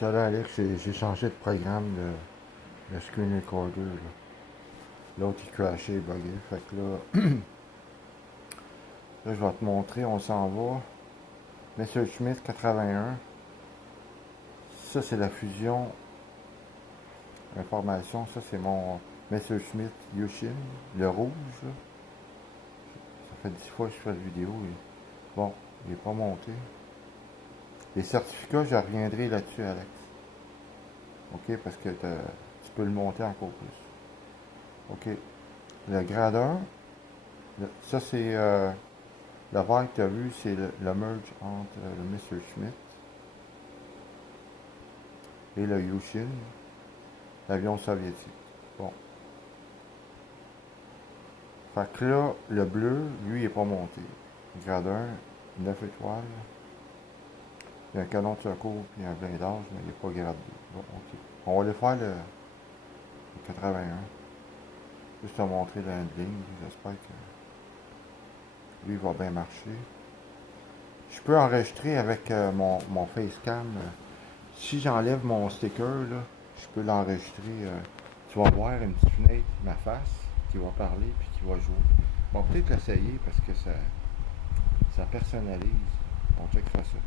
Désolé Alex, j'ai changé de programme de screen recorder. L'autre il crashait, il buguait. Fait que là, je vais te montrer, on s'en va. Messerschmitt 81. Ça c'est la fusion information. Ça c'est mon Messerschmitt Yushin, le rouge. Là. Ça fait 10 fois que je fais la vidéo. Bon, il n'est pas monté. Les certificats, je reviendrai là-dessus, Alex. OK, parce que tu peux le monter encore plus. OK. Le grade 1, ça c'est le vert que tu as vu, c'est le merge entre le Messerschmitt et le Yushin, l'avion soviétique. Bon. Fait que là, le bleu, lui, il n'est pas monté. Grade 1, 9 étoiles. Il y a un canon de secours puis un blindage, mais il n'est pas grade 2. Bon, ok. On va aller faire le 81. Juste te montrer le handling. J'espère que lui, il va bien marcher. Je peux enregistrer avec mon facecam. Si j'enlève mon sticker, là, je peux l'enregistrer. Tu vas voir une petite fenêtre, ma face, qui va parler puis qui va jouer. Bon, peut-être l'essayer parce que ça personnalise. On checkera ça.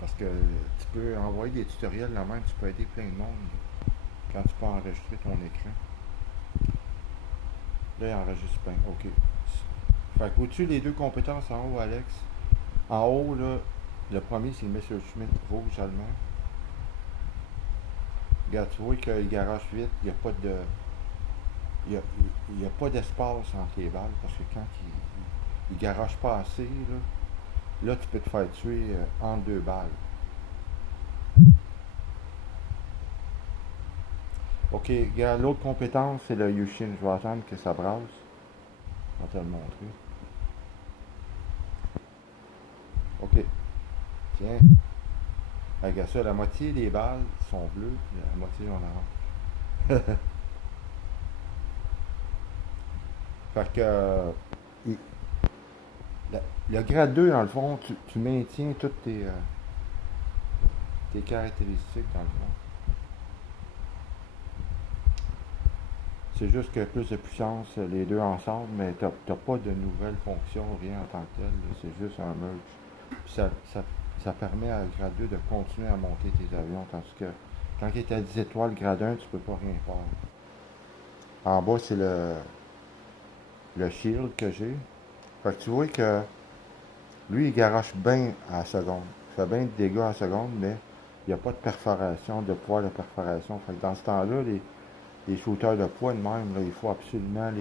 Parce que tu peux envoyer des tutoriels là même, tu peux aider plein de monde quand tu peux enregistrer ton écran. Là, il enregistre bien. OK. Fait qu'au-dessus, les deux compétences en haut, Alex. En haut, là, le premier, c'est le Messerschmitt rouge allemand. Regarde, tu vois qu'il garage vite, il n'y a pas de. Il n'y a pas d'espace entre les balles parce que quand il garage pas assez, là, tu peux te faire tuer entre deux balles. Ok, regarde, l'autre compétence, c'est le Yushin. Je vais attendre que ça brasse. Je vais te le montrer. Ok, tiens. Regarde ça, la moitié des balles sont bleues, la moitié en orange. Fait que le grade 2, dans le fond, tu maintiens toutes tes caractéristiques, dans le fond. C'est juste que plus de puissance, les deux ensemble, mais t'as pas de nouvelles fonctions, rien en tant que tel. C'est juste un merge. Puis ça permet à grade 2 de continuer à monter tes avions, tandis que quand il est à 10 étoiles, grade 1, tu peux pas rien faire. En bas, c'est le shield que j'ai. Fait que tu vois que lui, il garoche bien à la seconde. Il fait bien de dégâts à la seconde, mais il n'y a pas de perforation, de poids de perforation. Fait que dans ce temps-là, les shooters de poids de même, là, il faut absolument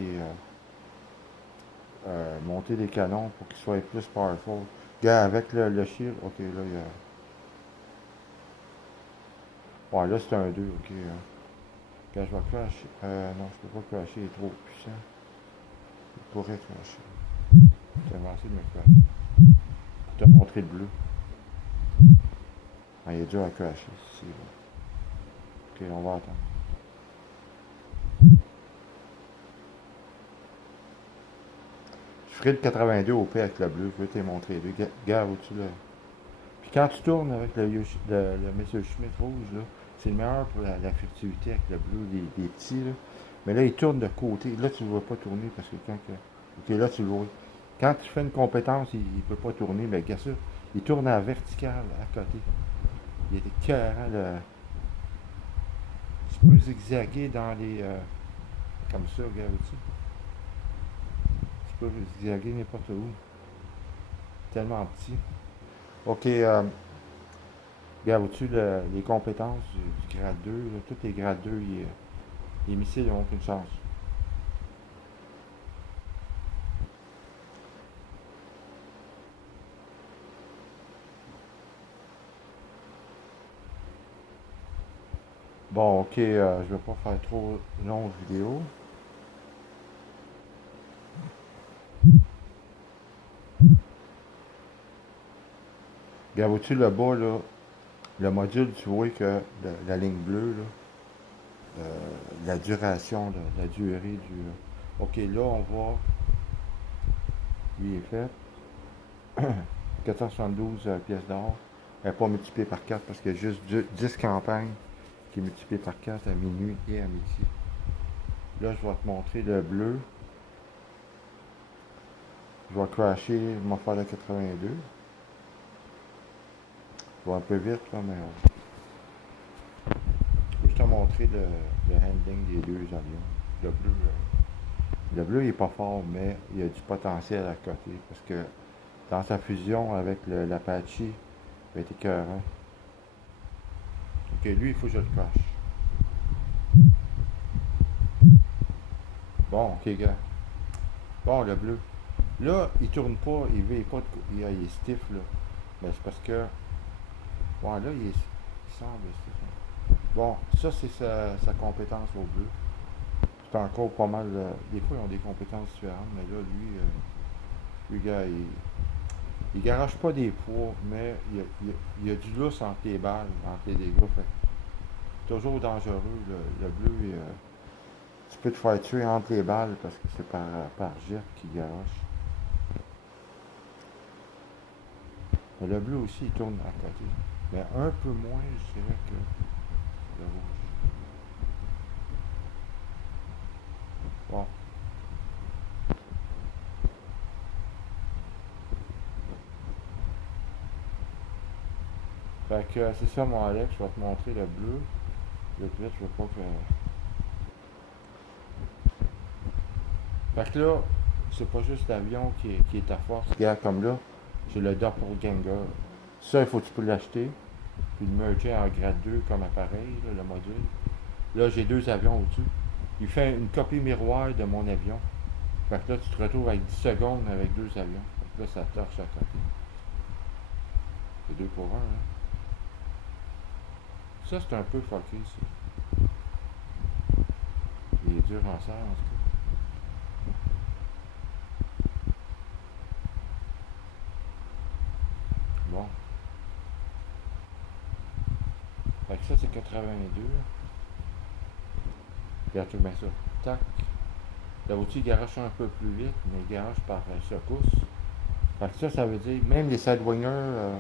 monter des canons pour qu'ils soient plus powerful. Regarde, avec le shield, ok, là, il y a. Ouais, là, c'est un 2, ok. Quand je vais crasher. Non, je peux pas crasher, il est trop puissant. Il pourrait crasher. J'ai avancé de me crasher. Pour te montrer le bleu. Ah, il est dur à crasher. Si, ok, on va attendre. Je ferai le 82 au P avec le bleu. Je vais te les montrer les deux. Regarde au-dessus là. Puis quand tu tournes avec le Messerschmitt rouge, là, c'est le meilleur pour la furtivité avec le bleu, les petits. Là. Mais là, il tourne de côté. Là, tu ne le vois pas tourner parce que quand. Ok, là, tu le vois. Quand tu fais une compétence, il ne peut pas tourner, mais bien sûr, il tourne à la verticale à côté. Il est écœurant. Tu peux zigzaguer dans les. Comme ça, regarde au-dessus. Tu peux zigzaguer n'importe où. Tellement petit. Ok, regarde au-dessus les compétences du grade 2. Là, tous les grades 2, les missiles n'ont aucune chance. Bon, ok, je vais pas faire trop longue vidéo. Regarde au-dessus le bas, là, le module, tu vois que la ligne bleue, là, la duration, la durée du. Ok, là, on va. Lui est fait. 472 pièces d'or. Elle n'est pas multipliée par 4 parce qu'il y a juste 10 campagnes qui est multipliée par 4 à minuit et à midi. Là, je vais te montrer le bleu. Je vais crasher mon faire le 82. Je vais un peu vite, là, mais je vais te montrer le handling des deux avions. Le bleu, il n'est pas fort, mais il y a du potentiel à côté parce que dans sa fusion avec l'Apache, il a été écœurant. Ok, lui, il faut que je le crash. Bon, ok, gars. Bon, le bleu. Là, il tourne pas, il veut pas, il est stiff, là. Mais c'est parce que, bon, là, il semble stiff. Hein. Bon, ça, c'est sa compétence au bleu. C'est encore pas mal, des fois, ils ont des compétences différentes, mais là, lui, gars, il garoche pas des poids, mais il y a du lousse entre les balles, entre les dégâts. Fait toujours dangereux, le bleu, tu peux te faire tuer entre les balles parce que c'est par jet qu'il garoche. Mais le bleu aussi, il tourne à côté. Mais un peu moins, je dirais, que le rouge. Bon. Fait que c'est ça, mon Alex. Je vais te montrer le bleu. Le vite, je veux pas que. Fait que là, c'est pas juste l'avion qui est à force. Regarde, comme là, j'ai le doppelganger. Ça, il faut que tu peux l'acheter. Puis le merger en grade 2 comme appareil, là, le module. Là, j'ai deux avions au-dessus. Il fait une copie miroir de mon avion. Fait que là, tu te retrouves avec 10 secondes avec deux avions. Fait que là, ça torche à côté. C'est 2 pour 1, hein. Ça, c'est un peu fucké, ça. Il est dur en serre, en tout cas. Bon. Fait que ça, c'est 82. Regarde tout bien ça. Tac. Là au-dessus, il garoche un peu plus vite, mais il garoche par secousse. Fait que ça veut dire, même les sidewingers,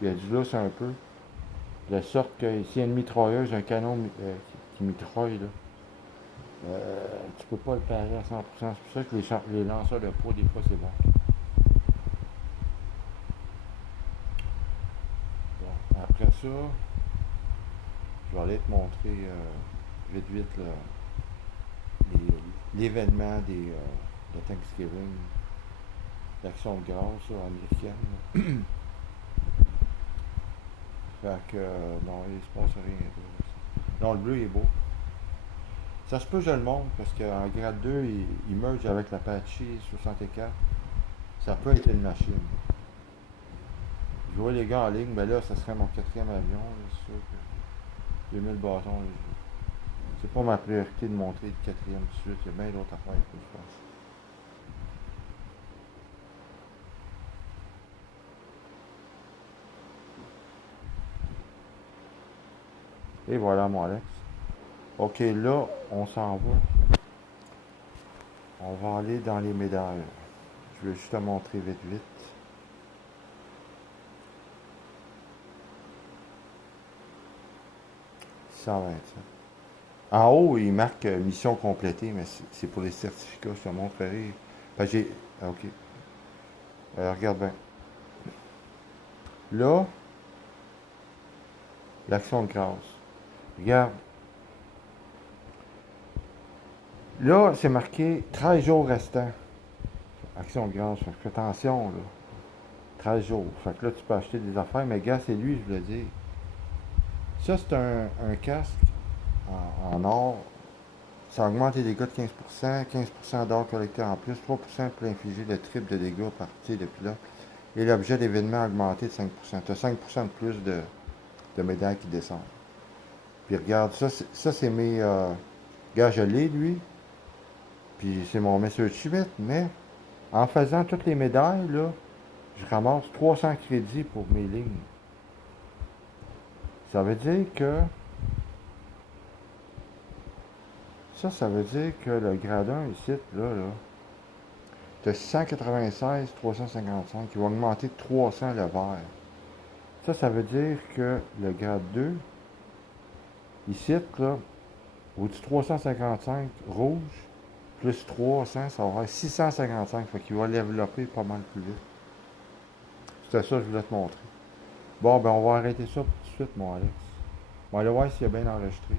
il y a du lousse un peu. De sorte que s'il y a une mitrailleuse, un canon qui mitraille, là, tu peux pas le parer à 100%. C'est pour ça que les lanceurs de poids, des fois, c'est bon. Bon, après ça, je vais aller te montrer vite vite l'événement de Thanksgiving, l'action de grâce là, américaine. Fait que non, il se passe rien. Non, le bleu il est beau. Ça se peut que je le montre parce qu'en grade 2, il merge avec l'Apache 64. Ça peut être une machine. Je vois les gars en ligne, mais là, ça serait mon quatrième avion. C'est sûr que 2000 bâtons. C'est pas ma priorité de montrer le quatrième tout de suite. Il y a bien d'autres affaires que je pense. Et voilà mon Alex. Ok, là, on s'en va. On va aller dans les médailles. Je vais juste te montrer vite vite. Ça va être ça. En haut, il marque mission complétée, mais c'est pour les certificats, je te montrerai. Fait que j'ai. Ok. Regarde bien. Là, l'action de grâce. Regarde. Là, c'est marqué 13 jours restants. Action de grâce. Fait que fais attention, là. 13 jours. Fait que là, tu peux acheter des affaires, mais gars, c'est lui, je voulais dire. Ça, c'est un casque en or. Ça augmente les dégâts de 15%, 15% d'or collecté en plus, 3% pour infliger le triple de dégâts par tir de pilote. Et l'objet d'événement a augmenté de 5%. Tu as 5% de plus de médailles qui descendent. Puis regarde, ça c'est mes. Gars, je l'ai lui. Puis c'est mon Monsieur Schmidt, mais en faisant toutes les médailles, là, je ramasse 300 crédits pour mes lignes. Ça veut dire que. Ça veut dire que le grade 1 ici, là, tu as 696, 355, qui va augmenter de 300 le vert. Ça veut dire que le grade 2, ici, là, au-dessus de 355 rouge, plus 300, ça va avoir 655. Fait qu'il va développer pas mal plus vite. C'était ça que je voulais te montrer. Bon, ben on va arrêter ça tout de suite, mon Alex. On va aller voir s'il a bien enregistré.